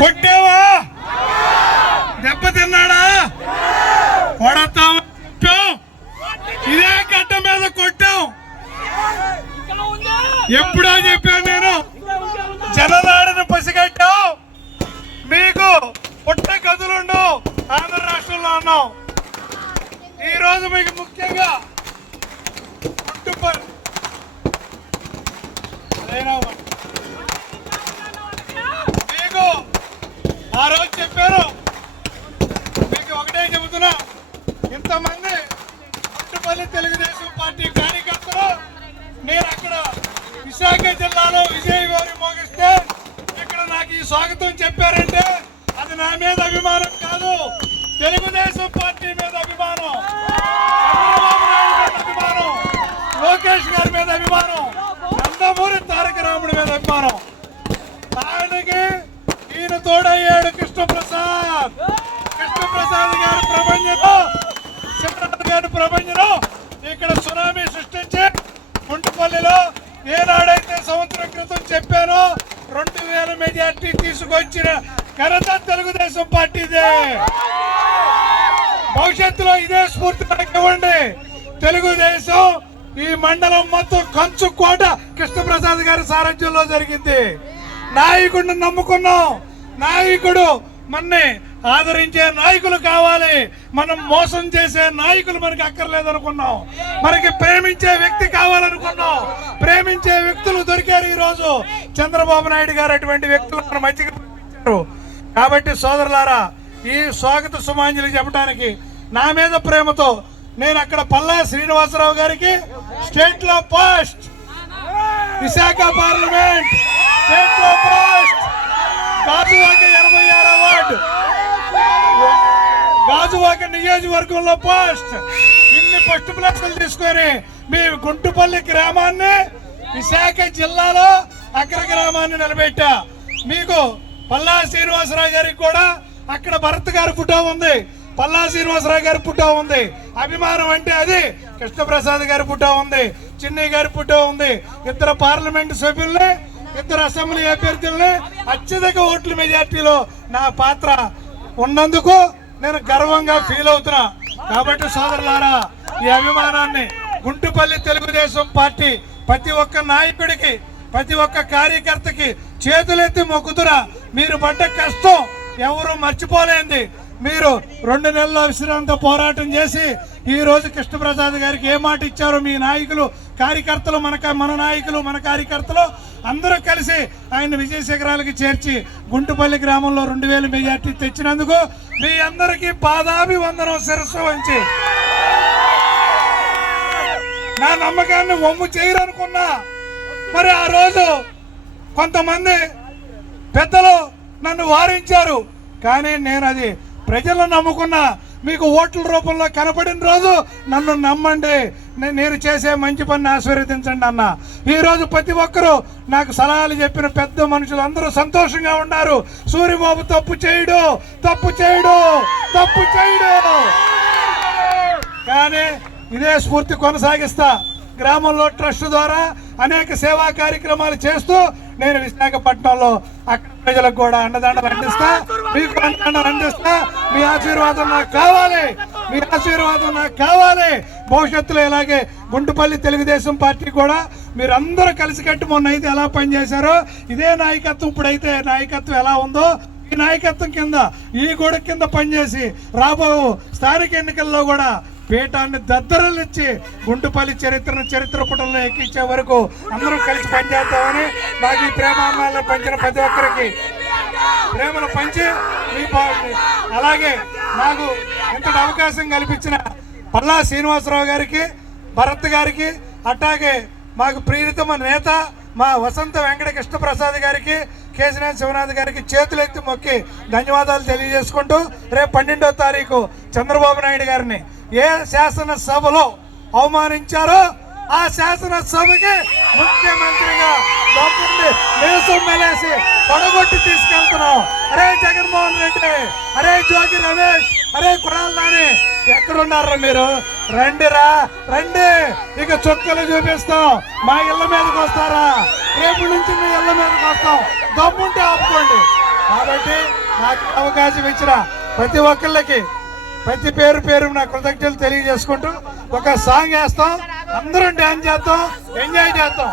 కొట్టావా? దెబ్బతిన్నాడా కొడతావా? ఇదే గడ్డ మీద కొట్టాం. ఎప్పుడో చెప్పాను నేను. జననాడిని పసిగట్టాం. మీకు పుట్ట గదులుండు. ఆంధ్ర రాష్ట్రంలో ఉన్నాం. ఈ రోజు మీకు ముఖ్యంగా పుట్టుపల్లి అదేనా మరి. మీకు ఆ రోజు చెప్పారు. మీకు ఒకటే చెబుతున్నా. ఇంతమంది పుట్టుపల్లి తెలుగుదేశం పార్టీ కార్యకర్తలు నేను అక్కడ విశాఖ జిల్లాలో విజయవారి మోగిస్తే ఇక్కడ నాకు ఈ స్వాగతం చెప్పారంటే అది నా మీద అభిమానం కాదు. తెలుగుదేశం పార్టీ మీద అభిమానం. చంద్రబాబు నాయుడు మీద అభిమానం. లోకేష్ గారి మీద అభిమానం. నందమూరి తారక రాముడి మీద అభిమానం. ఆయనకి ఈయన తోడయ్యాడు కృష్ణప్రసాద్. కృష్ణప్రసాద్ గారి ప్రపంచంలో శివనాథ్ గారి ప్రపంచంలో ఇక్కడ సునామీ సృష్టించి గుంటుపల్లిలో ఏనాడైతే సంవత్సరం క్రితం చెప్పానో రెండు వేల మెజార్టీ తీసుకొచ్చిన ఘనత తెలుగుదేశం పార్టీదే. భవిష్యత్తులో ఇదే స్ఫూర్తి మనకి ఇవ్వండి. తెలుగుదేశం ఈ మండలం మొత్తం కంచు కోట కృష్ణప్రసాద్ గారి సారథ్యంలో జరిగింది. నాయకుడిని నమ్ముకున్నాం. నాయకుడు మన్ని ఆదరించే నాయకులు కావాలి. మనం మోసం చేసే నాయకులు మనకి అక్కర్లేదు అనుకున్నాం మనకి ప్రేమించే వ్యక్తి కావాలనుకున్నాం. ప్రేమించే వ్యక్తులు దొరికారు ఈరోజు. చంద్రబాబు నాయుడు గారు అటువంటి వ్యక్తులు మన మధ్యకి పంపించారు కాబట్టి సోదరులారా ఈ స్వాగత సుమాంజలి చెప్పడానికి నా మీద ప్రేమతో నేను అక్కడ పల్లా శ్రీనివాసరావు గారికి స్టేట్లో ఫస్ట్ విశాఖ పార్లమెంట్. స్టేట్లో గాజువాక ఎనభై ఆరో వార్డు. గాజువాక నియోజకవర్గంలో పోస్ట్. ఇన్ని ఫస్ట్ ప్లేసులు తీసుకొని మీ గుంటుపల్లి గ్రామాన్ని విశాఖ జిల్లాలో అగ్ర గ్రామాన్ని నిలబెట్టా. మీకు పల్లా శ్రీనివాసరావు గారికి కూడా అక్కడ భరత్ గారి ఫోటో ఉంది. పల్లా శ్రీనివాసరావు గారి ఫోటో ఉంది. అభిమానం అంటే అది. కృష్ణప్రసాద్ గారి ఫోటో ఉంది. చిన్నయ్య గారి ఫోటో ఉంది. ఇద్దరు పార్లమెంట్ సభ్యుల్ని ఇద్దరు అసెంబ్లీ అభ్యర్థుల్ని అత్యధిక ఓట్ల మెజార్టీలో నా పాత్ర ఉన్నందుకు నేను గర్వంగా ఫీల్ అవుతున్నా. కాబట్టి సోదరులారా ఈ అభిమానాన్ని గుంటుపల్లి తెలుగుదేశం పార్టీ ప్రతి ఒక్క నాయకుడికి ప్రతి ఒక్క కార్యకర్తకి చేతులెత్తి మొక్కుతురా. మీరు పడ్డ కష్టం ఎవరు మర్చిపోలేంది. మీరు రెండు నెలల విశ్రాంత పోరాటం చేసి ఈరోజు కృష్ణప్రసాద్ గారికి ఏ మాట ఇచ్చారో మీ నాయకులు కార్యకర్తలు మన మన నాయకులు మన కార్యకర్తలు అందరూ కలిసి ఆయన విజయ శిఖరాలకి చేర్చి గుంటుపల్లి గ్రామంలో రెండు వేల మెజార్టీ తెచ్చినందుకు మీ అందరికీ పాదాభివందనం శిరస్సు వంచి. నా నమ్మకాన్ని వమ్ము చేయరనుకున్నా మరి ఆ రోజు కొంతమంది పెద్దలు నన్ను వారించారు. కానీ నేను అది ప్రజలను నమ్ముకున్నా మీకు ఓట్ల రూపంలో కనపడిన రోజు నన్ను నమ్మండి. నేను చేసే మంచి పని ఆశీర్వదించండి అన్న. ఈరోజు ప్రతి ఒక్కరూ నాకు సలహాలు చెప్పిన పెద్ద మనుషులు అందరూ సంతోషంగా ఉన్నారు. సూర్యబాబు తప్పు చేయడు తప్పు చేయడు తప్పు చేయడు. కానీ ఇదే స్ఫూర్తి కొనసాగిస్తా. గ్రామంలో ట్రస్ట్ ద్వారా అనేక సేవా కార్యక్రమాలు చేస్తూ నేను విశాఖపట్నంలో అక్కడ ప్రజలకు కూడా అండదండలు అందిస్తా మీకు అండదండలు అందిస్తా మీ ఆశీర్వాదం నాకు కావాలి మీ ఆశీర్వాదం నాకు కావాలి. భవిష్యత్తులో ఇలాగే గుంటుపల్లి తెలుగుదేశం పార్టీ కూడా మీరందరూ కలిసికట్టు మొన్న అయితే ఎలా పనిచేశారో ఇదే నాయకత్వం ఇప్పుడైతే నాయకత్వం ఎలా ఉందో ఈ నాయకత్వం కింద ఈ గొడవ కింద పనిచేసి రాబో స్థానిక ఎన్నికల్లో కూడా పీఠాన్ని దద్దరలిచ్చి గుంటుపల్లి చరిత్రను చరిత్ర పుటంలో ఎక్కించే వరకు అందరూ కలిసి పనిచేస్తామని నాకు ఈ ప్రేమాన్నాలను పంచిన ప్రతి ఒక్కరికి. ప్రేమను పంచి మీ అలాగే నాకు ఇంతటి అవకాశం కల్పించిన పల్లా శ్రీనివాసరావు గారికి భరత్ గారికి అట్లాగే మాకు ప్రియతమ నేత మా వసంత వెంకట కృష్ణప్రసాద్ గారికి కేశినాథ్ శివనాథ్ గారికి చేతులెత్తి మొక్కి ధన్యవాదాలు తెలియజేసుకుంటూ రేపు పన్నెండో తారీఖు చంద్రబాబు నాయుడు గారిని ఏ శాసనసభలో అవమానించారో ఆ శాసనసభకి ముఖ్యమంత్రిగా దమ్ముండి మేసం మెలేసి పడగొట్టి తీసుకెళ్తున్నాం. అరే జగన్మోహన్ రెడ్డి అరే జోగి రమేష్ అరే కురాల్ నాని ఎక్కడున్నారా మీరు? రండిరా రండి. ఇక చుక్కలు చూపిస్తాం. మా ఇళ్ళ మీదకి వస్తారా? రేపు నుంచి మీ ఇళ్ళ మీదకి వస్తాం. దమ్ముంటే ఆపుకోండి. కాబట్టి నాకు అవకాశం ఇచ్చిన ప్రతి ఒక్కళ్ళకి ప్రతి పేరు పేరు నా కృతజ్ఞతలు తెలియజేసుకుంటూ ఒక సాంగ్ వేస్తాం. అందరం డ్యాన్స్ చేస్తాం ఎంజాయ్ చేస్తాం